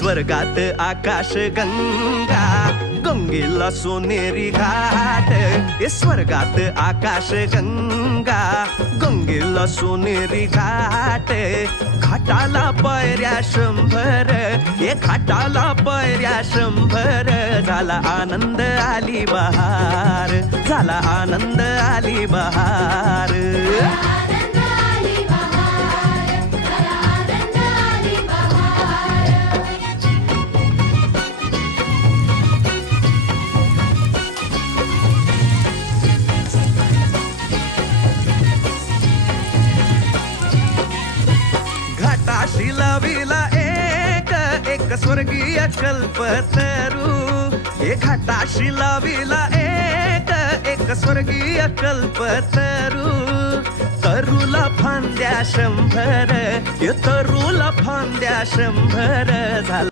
स्वर्गात आकाश गंगा, गंगेला सोनेरी घाट. स्वर्गात आकाश गंगा, गंगेला सोनेरी घाट. घाटाला पायऱ्या 100, घाटाला पायऱ्या 100. झाला आनंद आली बहार, झाला आनंद आली बहार. घाटाशी लाविला एक स्वर्गीय कल्पतरू. घाटाशी लाविला एक स्वर्गीय कल्पतरू. तरुला फांद्या 100, तरुला फांद्या 100. झाला